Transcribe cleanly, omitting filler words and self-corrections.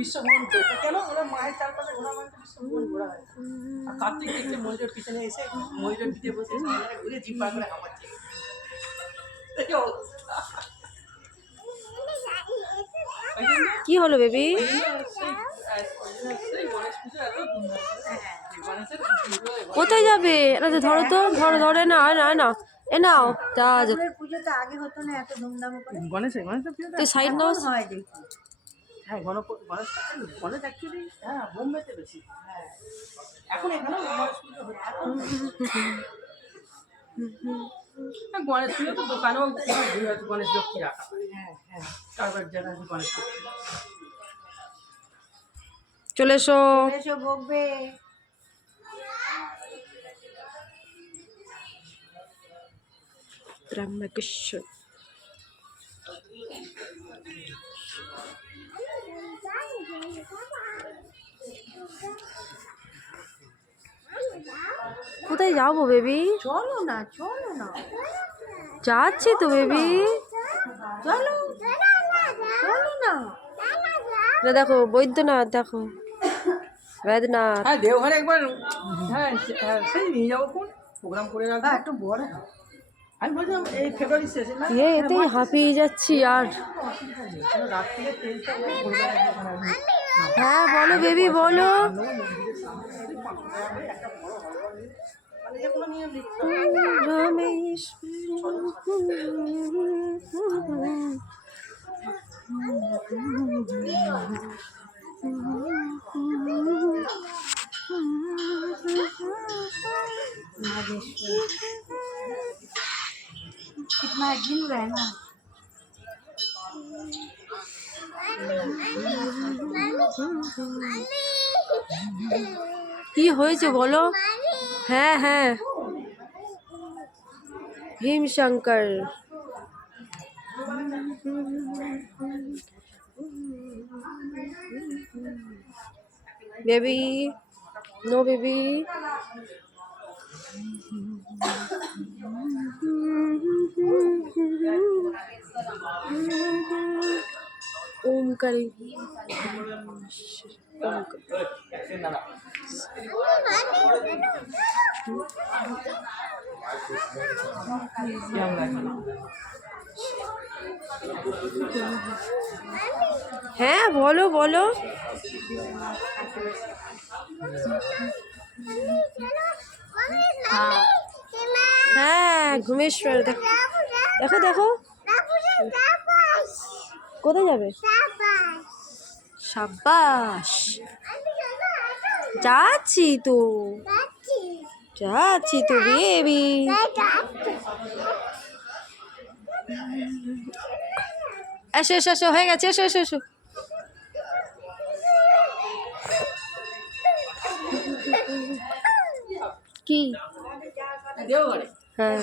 বিশ্বভ্রমণ করেছে। কেন ওরা মায়ের চারপাশে ঘোরা মানে বিশ্বভ্রমণ ঘোরা হয়। আর কার্তিক দেখতে ময়ূরের পিছনে এসে ময়ূরের পিঠে বসে ঘুরে জিব্বা করে হামাচ্ছে। কি হলো বেবি? কোথায় যাবে? ধরো তো, ধরো ধরে না না এ নাও তা পুজো তো আগে হতো না এত ধুমধাম করে। গণেশের তুই সাইড নাও। হয় দেখি। হ্যাঁ গণেশ অ্যাকচুয়ালি হ্যাঁ বোম্বেতে বেশি। হ্যাঁ এখন এখানেও গণেশ পুজো হচ্ছে। গণেশ পুজো তো দোকানেও গণেশ লক্ষ্মী রাখা হয়। হ্যাঁ হ্যাঁ কারবার জায়গায় গণেশ লক্ষ্মী। চলে এসো। এসো বকবে। ত্রম্বকেশ্বর কোথায় যাবো বেবি? চলো না চলো না। যাচ্ছি তো বেবি। চলো চলো না। না দেখো বৈদ্যনাথ, দেখো বৈদ্যনাথ। হ্যাঁ দেওঘরে একবার হ্যাঁ সেই নিয়ে যাবো কোন প্রোগ্রাম করে রাখবো একটু বড়। আমি বলছিলাম এই ফেব্রুয়ারি শেষে না এতেই হাঁপিয়ে যাচ্ছি আর। রাত থেকে তেলটা হ্যাঁ বলো বেবি বলো। कितना दिन रहना। কি হয়েছে বলো? হ্যাঁ হ্যাঁ Bhimashankar. Baby no baby. Omkari হ্যাঁ বলো বলো। হ্যাঁ ঘুমেশ্বর দেখো দেখো দেখো। কোথায় যাবে? সাবাস যাচ্ছি তো বেবি। এসো এসো এসো হয়ে গেছে। এসো এসো এসো। কি দেওঘরে হ্যাঁ